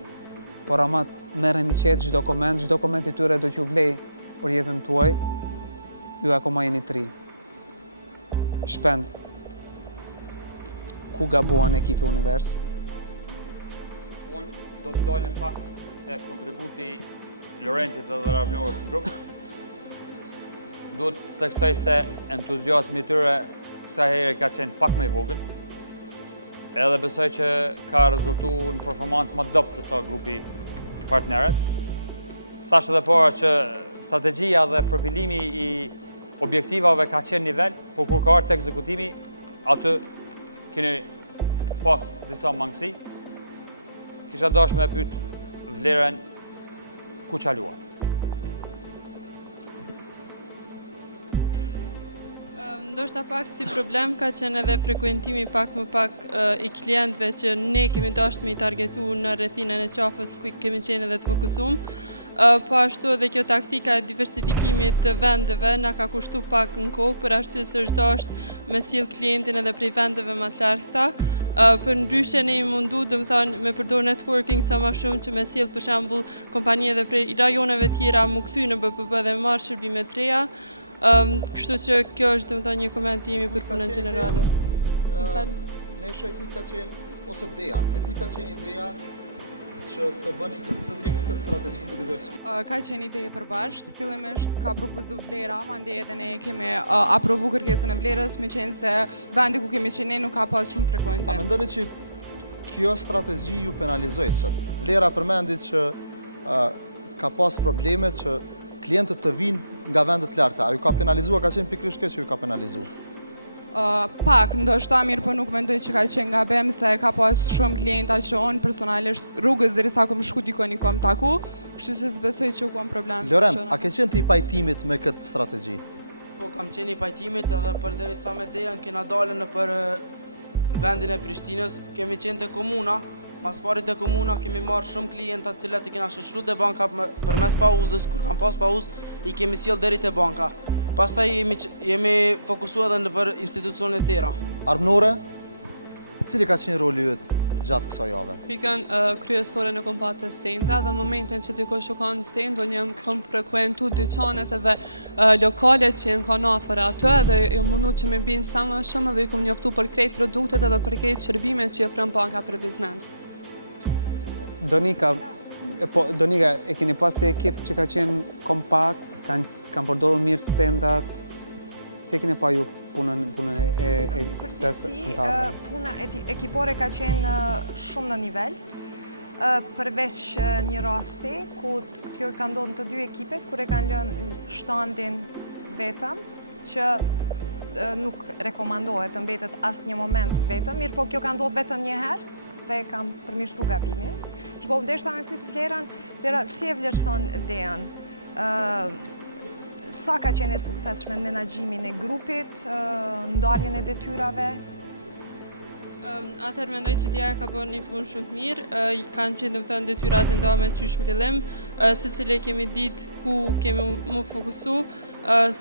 por ama merreni qetë çdo koment i tyre do t'ju vlej për jetën tuaj, ju akoma jeni të ri. Shpend, ku gabuan ekipi Univers? Unë do të ndalem pak dhe kontributi Lorentit edhe Ravnjorës në grupë. Duhet të theksoj se entuziasmi tyre kësa herë ka qenë pak më i vogël. Edhe besoj që ka rezultu në performancë më dopt se sa grupi partnerët. Thash edhe para që strategjia dhe përpilimi i objektivave ka qenë nivel, por kur ka ardhur te ekzekutimi, aty keni pas disa mangësi. Kisha dashur me pyet vlerën ku qaluat. Ndoshta pak si problem ka qenë edhe frekuentimi pak më pak i klientëve që ne kemi dashur me i targetu në rrethinën e qafës ku kemi qenë edhe të fokusum. Po ashtu edhe kjo taktika e diversifikimit të vendeve na ka kushtu pak në kohë, për arsye se është dashur me sjell klientin edhe prej vendeve më të largëta. Për ndryshe ne i mundu, domethënë me përdor networking sa më shumë që me sjell për shembull kompani edhe prej rajoneve tjera mu kthy në BPB dhe marrë shërbime të reja. Kështu që kjo është domethënë një koment jemi për punën gjenerale. Ne shoh kujt ka qenë ose ideja, kujt ka qenë ideja që të bëni këtë strategji të diversifikuar? Ka qenë ide e përbashkët, fillimisht ka propozu vlera, mandej edhe ne kemi aprovu kërkesën e vlerës, me qenë se vendi ku kemi qenë ne nuk ka pas shumë frekuente. A mendoni që kjo strategji ju penalizoi sot? Vlera përmendi që ka pas probleme që klientët të vinë nga vendet larta. A ju ka penalizuar, ka qenë pikërisht kjo që ju ka penalizuar? Pak, ndoshta mirë, po nuk mendoj që ka qenë gabim, se ka pas shumë klienta që unë personalisht rrugës derisa kom shku dikon i kom taku, kështu që s'besoj që u kom problem. Lorent, a ke qenë të i pajtimit me këtë strategji? Po, kam qenë i pajtimit edhe për derisa me Dejan kena dalën në për vendin e Prishtinës, kemi qenë të komuna, pas parit të komuna kemi marrë shumë klienta cilat i kena shoqëruar te banka për mes pauzës, kur kam pas pauzë, i kemi sjell deri te banka. Pastaj jemi fokusuar edhe në për institucione tjera. Armënore, cili ka qenë roli yt gjatë kësaj jave? Pikën kryesore në kom pa të stenda dhe momentin që dikush u ka në stend, unë jam kom frekuentu dyqanet edhe lokale që jenë ka afër aty dhe jam mundu që me binë sa më shumë dhe i kom njoftu për krejt produktet edhe për krejt shërbime që ofron banka për biznes. Donika, e keni pasi ekip që ka qenë kompakt, kanë përdorur mirë standat, si keni pa ju punën e përgjithësi, puna ekipore ka qenë shumë në nivel, përveç një rasti, ku kjo ka ndodhur të dy ekipet, kur e kanë lënë shtandin vetëm, që nuk rekomandohet të mbetet asnjë moment vetëm, mirë po kjo ka ndodhur vetëm një herë dhe kam përmirësuar gabimin. Po ndeshta me pyet Vlerën, Vlera, si e vlerëson Dejan? Sa ka qenë e suksesshme në menaxhimin e grupit, ndarjen e detyrave? Atëherë mendoj që Deja ka bërë një punë shumë të mirë, i kanë qenë domethënë detyrat e ndame qysh në fillim, secili kemi ditë ku kemi mu fokusu,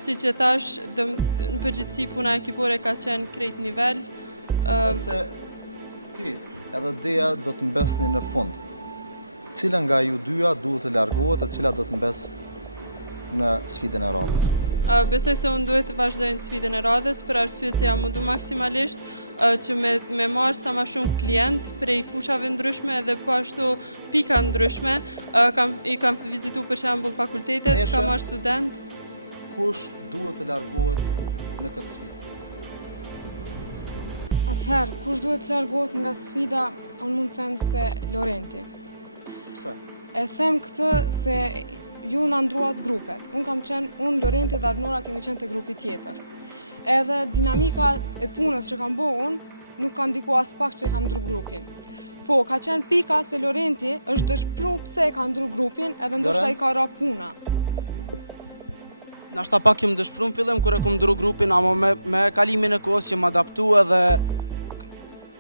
siç e thash, në përgjithësi puna ekipore ka qenë krejt nivel. Nëse ti edhe Deja do të mbesni në fund, cila nga ju dyja duhet të largohet e cila do të mbes në sfidën e radhës? Besoj se unë duhet të vazhdojnë sfidën e radhës, për arsye se jam mundu maksimalisht që me marë sa ma shumë klient prej fushave ndryshme dhe po ashtu pika ndryshme. I kam vizitu për shembull fakultetet, kam marë student. Kush duhet të largohet në këtë sfidë? Atëherë, kush duhet të largohet nga sfida, unë mund të them se Lorenti. Pse? E them këtë se ju në ndruat grupet. Unë, Lorenti dhe Arnora kemi qenë të grupi tjetër. Edhe dinamika e punës që kam bo unë, nuk ka ndiku as pak që e kam ndru grupin. Po, ka qenë pika se Lorenti është dëshpru pse e ka ndru grupin, edhe ndoshta i ka ra puna. Nashta pak jem dëshpru në fillim kur e kom ndru grupin, ama me kalimin e kohës jem adaptu edhe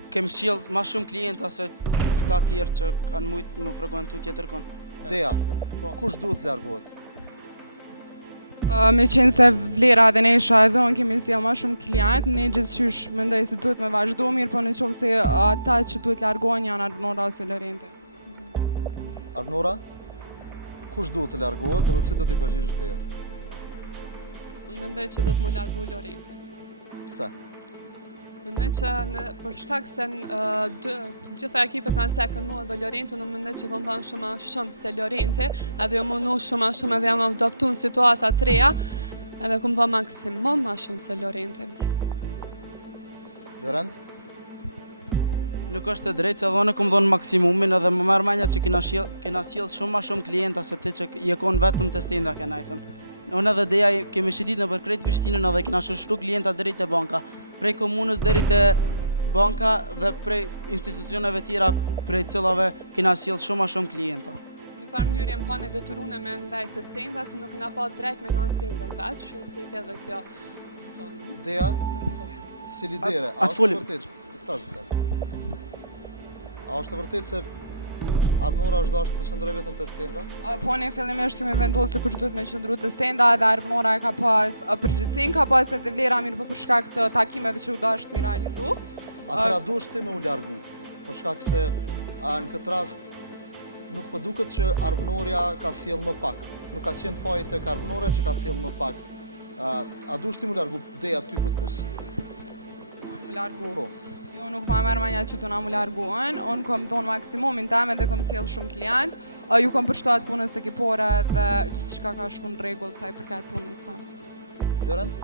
kem sjell ma shumë klienta se këta tjerë që kanë mujtë më frekuentu tjetër kon. Deja, kush duhet të largohet? Me qenë se Vlera dhe Nesha edhe unë kemi sjell ma shumë klient, ne gjithçysh mendoj se duhet me vazhdu mirë, po në qoftë se ata që duhet largohen janë Arnora ose Lorenti. Arnora, kush duhet të largohet edhe si do t'i përgjigjesh Dejas? Unë mendoj që do të mu largu Lorenti. Pse? Mendoj që për shkak se të gjitha ekipet në cekën mua dhe Lorenti, unë mendoj që kom bënë shumë se Lorenti, edhe jam mundu shumë edhe jam adaptu në situata të reja, edhe kom bënë maksimum ma shumë se Lorenti. Lorent? Nuk është e drejtë se edhe unë kom dhonë maksimumin edhe më marrë menja që kena sjell shumë ma shumë klienta se ti që jekon vetëm të stenda kenajtën. Unë edhe Deja kemi shitit në për krejt Prishtinën edhe kena shoqëru klienta deri te banka, prej komunës deri te banka dhe prej institucioneve tjera prej cilave kena sjell shumë ma shumë klienta. Në farë mënyrë jem kanë detyrune me ndajtë të stenda, se nuk kena pa drejt me kanë stendën veç, shumë se i ke dhe kjo tonë. Deja, si lidere, a është vërtet? A është vërtet se Arnora është dashur të qëndroj vetëm te stenda? Po ne fillimisht kemi vendosur kush duhet me qëndru te stenda dhe Arnora e ka pas përgjithësinë, ka pas edhe Vlera mirë për shkak të takimeve që u dashur mi realizu. Atëra duhesh ti me u largu, për shkak se në këtë rast nuk po duket që Arnoria ka sjell më pak. Nuk ka qenë faji tek Arnora që ka sjell më pak. A duhesh ti me u largu? Deja ty po të pyes. Largu. Po. Jo nuk ma merr mendja që do na mu largohen, unë kam dhënë maksimumin tem edhe kam sjell shumë klient. Ju kam përshtat punës ekipore dhe gjithçka ka shku në rregull sa i përket punës tam. Lorent,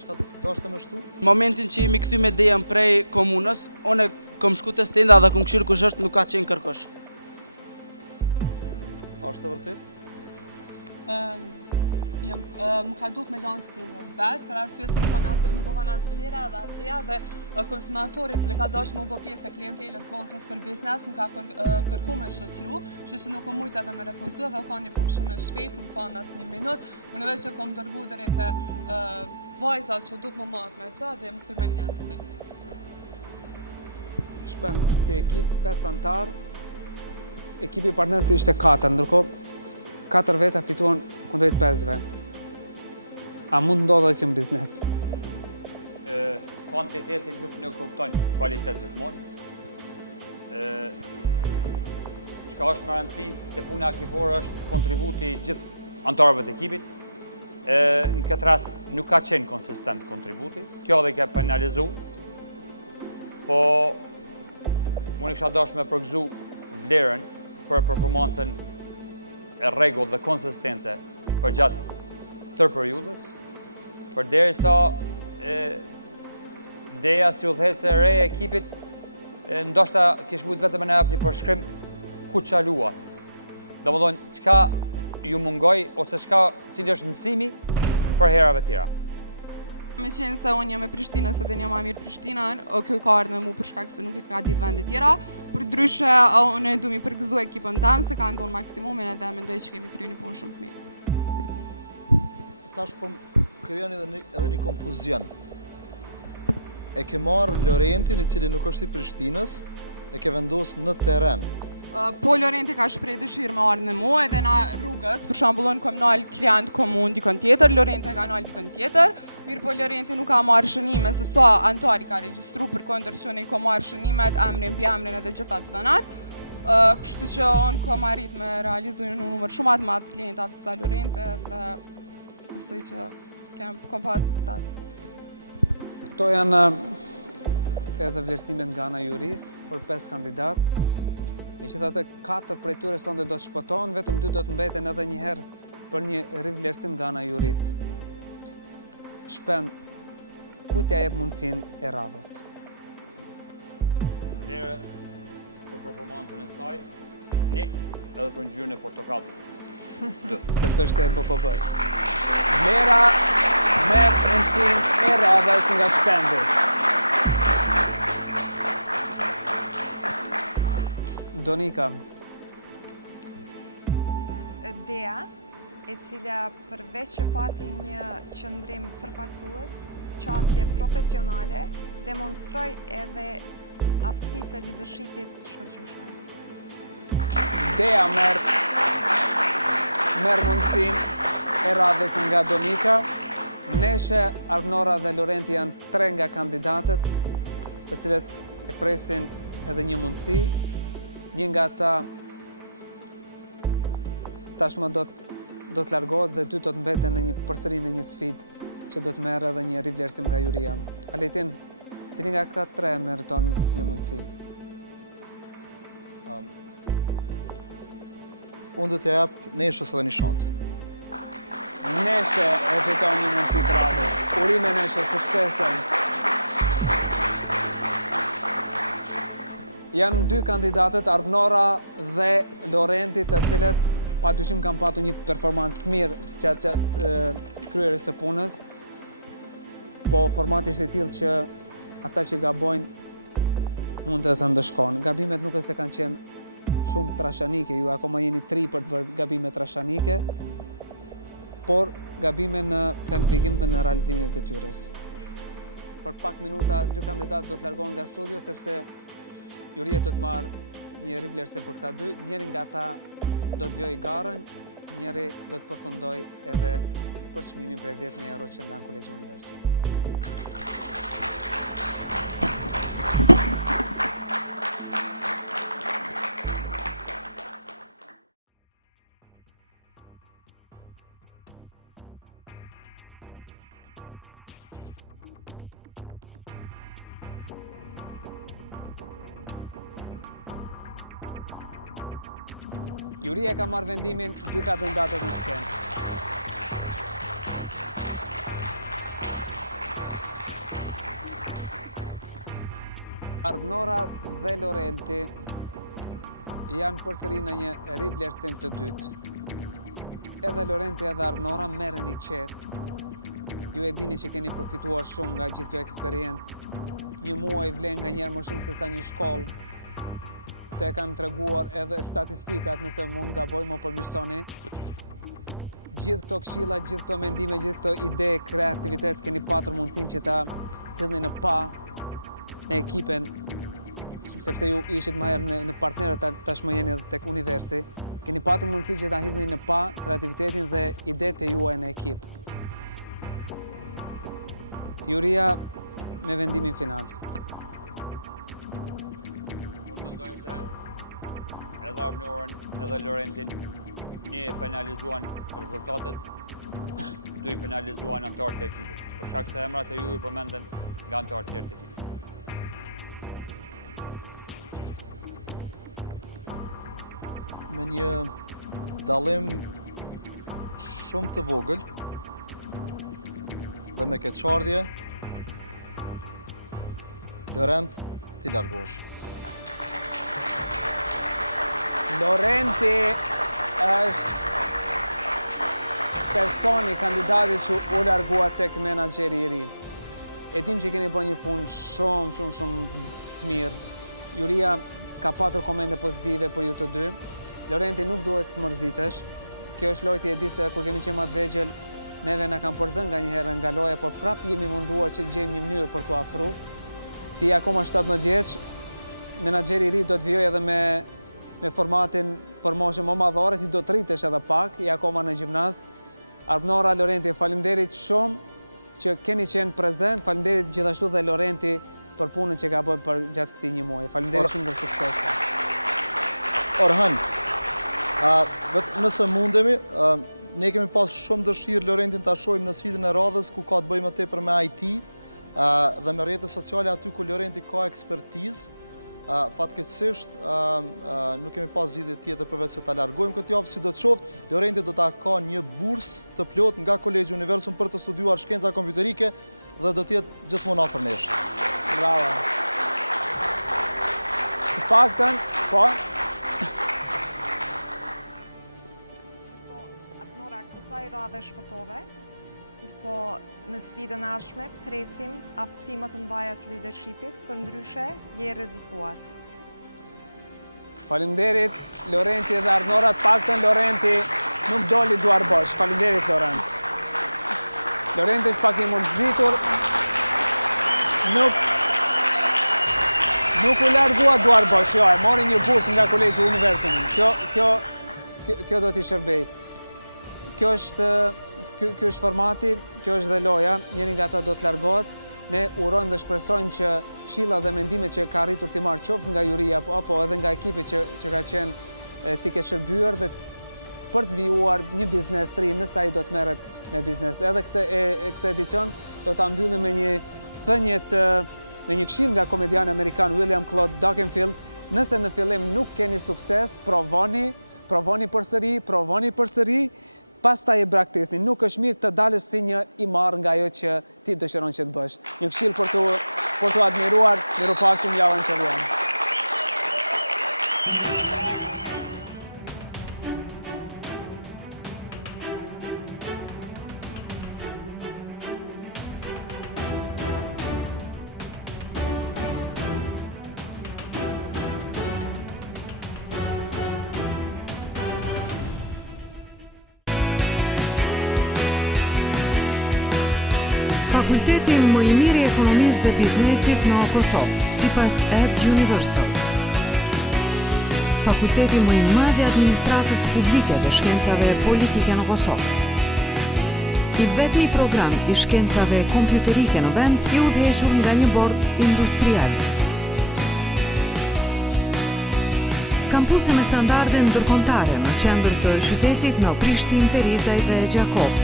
çka doshte më shtu? Momentin që jemi kthy me Dejan prej komunës, unë kam shku te stenda dhe kam këshirë kush është, nuk ka qenë kërkosh. A është e vërtet? Më ka duk me lanë stendën bet, për arsye se nuk po kanë as vlera dhe as ideja dhe konsumatori që ka dashur më u bë pjesë e klientelës bankës për biznes, më ka kërkuar me shoqëru, kështu që nuk mujt edhe me refuzu dhe ka një punë shumë e shpejtë, nuk pa as një minutë, unë vetë që kam dërguar deri te vajzat që duk më marr me to dhe më kthy një stend. Shpend, si ekip 5 antar, ekipi partnerët ishte 4, ndërkohë 4 veta fituan kundrejt 5-ve. A mund ndodhe kjo në biznes? Kvantiteti nuk në kupton kvalitet gjithmonë. Çka është më rëndësi te puna ekipore është kontributi i gjithë antarëve të ekipit. Në këtë rast nuk ka qenë konsistent kontributi. Kjo dhe ka penalizu. Po unë kisha dashur me përgëzu vlerën për performancën e rregull dhe konsistente për gjatë tërë periudhës. Përderisa Deja si udhëhecës e re e ekipit ndoshta kish mujt vetëm na jap një përshkrim ku çaluat. Domethënë çka ju mungoj ose cili është mësimi për herave tjera. Me qenë se unë jam e Prishtinës edhe një ma mirë Prishtinën, kjo ka ardhur me mu për shkak se nuk i ka ditë vende tjera. Për ndryshe, unë du mi përgëzu ekipën tam se kanë dhënë maksimumin edhe mendoj që kemi kryer një punë shumë të mirë. Tash po krijon edhe një konfuzion. E ke marrë Lorentin, i cili nuk është i Prishtinës, e ke vendosur në terren. Po Lorenti ka shpreh dëshirë me ardhën e mu edhe na rrugës, për shembull unë kam nal klient komun dikon tjetër, Lorenti ka nal dikon tjetër. Mirë po Lorenti nuk ka marrë shënime se sa antari ka regjistru përkundër që ne ka marrë shënimet, emrin, mbiemrin edhe gjitha të dhënat. Kështu që unë kam arrit me realizu një numër shumë të madh klientave sa Lorenti dhe besoj që kam pas sukses. Këto janë edhe vlerësimet nga ana juris për 5 kandidat. Megjithatë 4 prej tyre sonte do të shpëtohen, vetëm 2 do të mbeten edhe një herë për një rivlerësim nga ana juris. Shpend, ku t'ja jep mundësinë e radhës? Vlerës për performancën e saj, 1 edhe për ngjyrën e portokallë. 2. Sepse është e BFB-s. Vlera merr mundësinë e radhës nga Shpendi. Donika. Deja, e cila përveç që pati një qëndrim përfaqësues, qasje profesionale, demonstroj edhe aftësi të leadershipit të shkëlqyeshme. Deja merr mundësinë e radhës nga Donika. Neshe, Arnora dhe Lorenti janë 3 nga kandidatët, të cilët e presin edhe një mundësi. Një nga ta tashmë do të largohet dhe 2 do të mbeten në një përsëri në një sfidë që do të merr edhe një rivlerësim nga juria. Aletin, cili nga këta 3 meriton një mundësi? Unë do t'ja jap Neshës edhe një shansë. Neshe e fiton një mundësi të radhës. Urime Neshe, suksesen. Janë 2 kandidatët, Arnora dhe Lorenti, të cilët pa dyshim kanë patur një performancë të mirë gjatë kryerjes së punës, po formati është i tillë që ata që gabojnë mund të ndëshkojnë. Gabimet nuk është se kanë qenë shumë trashanike, ju akoma jeni 3 për të bërë gabime trashanike, por gabime në planifikim dhe në realizimin e detyrës. Për pak minuta 2 kandidatë do të largohen nga studio sepse juria do të marrë një rivlerësim për këta 2, njëri nga ta do të vjojë garën, njëri do të përfundoj edhe për çmimin prej 10.000 euro që ndan Kolegji Universum. Juria ka marrë vendimin 2 kandidatët në skenë. Arbnora dhe Lorenti janë përsëri në një rivlerësim të dytë. Edhe Lorenti edhe Arbnora merren i qetë. Ju e dini që keni përfituar shumë nga gjithë kjo eksperiencë. Një muaj vlen nga njerë më shumë se sa një shkollë. Të e kanë treguar edhe statistikat, nëse mund gaboj më përmirësoni. Gjithë këto këshilla, gjithë këto mendime, gjithë këto ide, kreativitet, keni patur mundësin që ta hidhni në pa me ekipen, sepse ju ishit më herë në partnerët, tashmë jeni edhe tek Universi. Keni patur mundësi që ta hidhni në pa kreativitetin dhe idetë e juaj në ekip. Juria me vendimin final. Mendoj se edhe Arbnorën edhe Lorentin një penalizuan rezultatet, 2 penalizuan anëtarët e ekipit. Për shkak se emrat e ju i përmenden nga anëtarët tjerë të ekipit. Me një dallim shumë të vogël dhe me keqardhje, Lorent, ti largosh. Lorenti është personi, kandidati që u largua tek menaxheri i ri. E dim që keni bërë një punë shumë të mirë. Juria ka patur komente pozitive për ju të dy. Lorenti nuk duhet të mërzitesh. Kjo është lojë, e di se kur kemi qenë më të vegjël, neve na kanë përzën nga një herë nga loja, por prapë jemi munduar që të gjejmë një mënyrë për t'u afru. Ti akoma 17 vjeç, menaxheri i ri do të vijojë edhe me formatin për moshë më madhore, ti do të rritesh edhe pak, i akoma në gjimnaz. Arbnora, Lorenti, faleminderit shumë që keni qenë prezent, faleminderit gjithashtu dhe Lorenti për punën që ka bërë për gjatë këtij një muaji. Faleminderit shumë për suksese. Orhan, nëse mundemi, ne kemi pas shumë dëshirë Lorentin ta shohim në sfidën e radhës ku ka të bëjë më tepër me IT dhe me rrjetet sociale aty ku Lorenti ka ekspertizë. Fatkeqësisht nuk kemi pas zgjidhje tjetër përveç se ta largojmë këtë javë, sidoqoftë Lorenti do ta ka një bursë të plot nga Kolegji Universum për të studiuar shkenca kompjuterike dhe do të jetë gjithmonë afër nesh. Bravo. Të paktën, po. Arbnora, kësaj radhe shpëtove, po në sfidën e ardhshme presim aftësi më të mëdha të leadershipit, për ndryshe je rrezikuar. Faleminderit Lorenti dhe Arbnora, të paktën Lorenti nuk doli duar bosh. Faleminderit Lorent. Lorenti është pak i mërzitur, nuk u largua duar bosh, jo, e mori një bursë nga Kolegji Universum. Kjo do t'i shërbej. Kjo është formati, kjo është dhe loja, njëri nga ta do të largohet. Ne urojmë dhe shpresojmë që këshilla dhe mendimet që ka arritur t'i marrë qoftë nga juria apo edhe nga ekipi që ka qenë t'i ke shërbyer dhe për të vijuar një biznes të ri nësa i do të merret me biznes. Edhe këtë edicion do ta mbyllim me një thënie me një këshill nga komediani amerikan William Claude Duckenfield. Nëse në fillim nuk keni sukses, provoni përsëri, pastaj e braktisni. Nuk është mirë të dalësh si një i marrë nga ajo që ti dëshiron që të bësh. Një këshill për t'u admiruar, mirupafshim javën që vjen. Fakulteti më i mirë i ekonomisë dhe biznesit në Kosovë, sipas Ed Universal. Fakulteti më i madh i administratës publike dhe shkencave politike në Kosovë. I vetmi program i shkencave kompjuterike në vend i udhëhequr nga një bord industrial. Kampuse me standarde ndërkombëtare në qendër të qytetit në Prishtinë, Perizaj dhe Gjakov.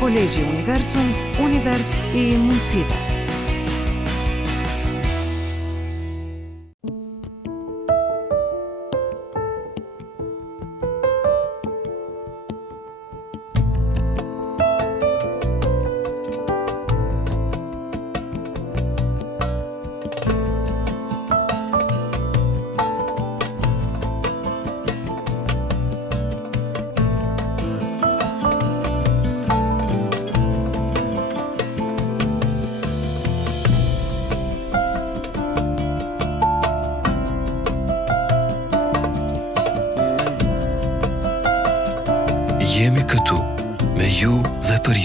Kolegji Universum, univers i mundësive.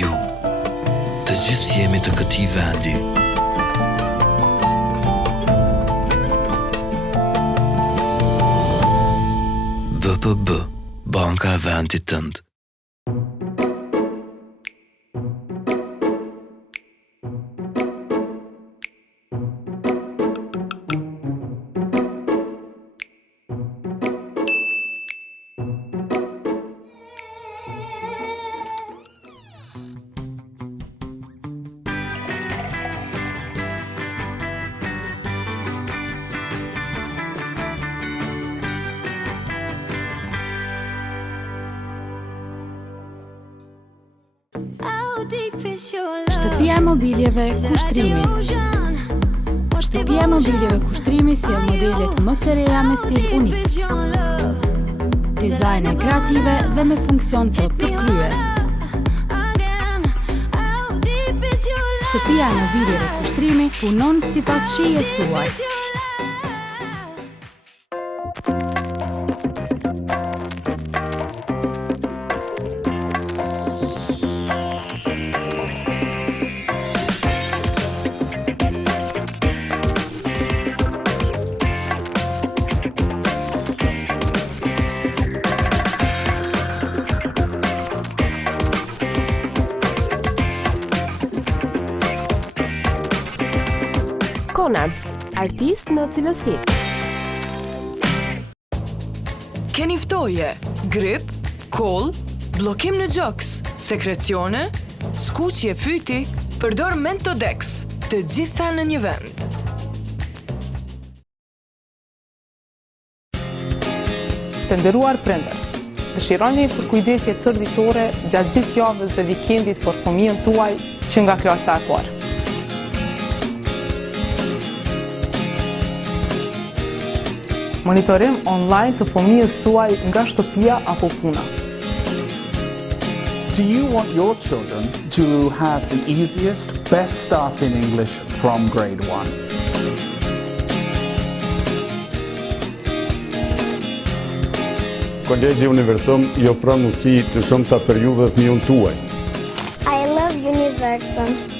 ju. Të gjithë jemi të këtij vendi. BPB, Banka e Vendit tënd. Shtëpia e mobiljeve kushtrimi. Shtëpia e mobiljeve kushtrimi sjell modelet më të reja me stil unik. Dizajne kreative dhe me funksion të përkryer. Shtëpia e mobiljeve kushtrimi punon sipas shijes tuaj. Konad, artist në cilësi. Keni ftoje, grip, koll, bllokim në gjoks, sekrecione, skuqje fyti, përdor Mentodex, të gjitha në një vend. Të nderuar prindër, dëshironi përkujdesje tërditore gjatë gjithë javës dhe vikendit për fëmijën tuaj që nga klasa e parë. Monitorim online të fëmijës suaj nga shtëpia apo puna. Do you want your children to have the easiest, best start in English from grade 1? Kolegji Universum I ofron mundësi të shumta për ju dhe fëmijën tuaj. I love Universum.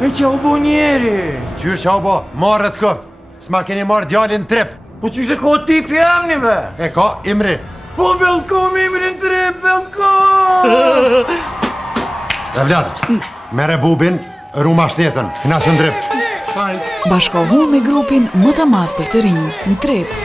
E që u bo njeri? Qyrë që u bo, marrët këft. S'ma keni marrë djallin trip. Po që shë ka tipi emni be? E ka Imri. Po velkom Imrin trip, velkom! Dhe Vlad, mere bubin, ruma shtetën, kna që ndrip. Bashkohu me grupin më të madh për të rinj në trip.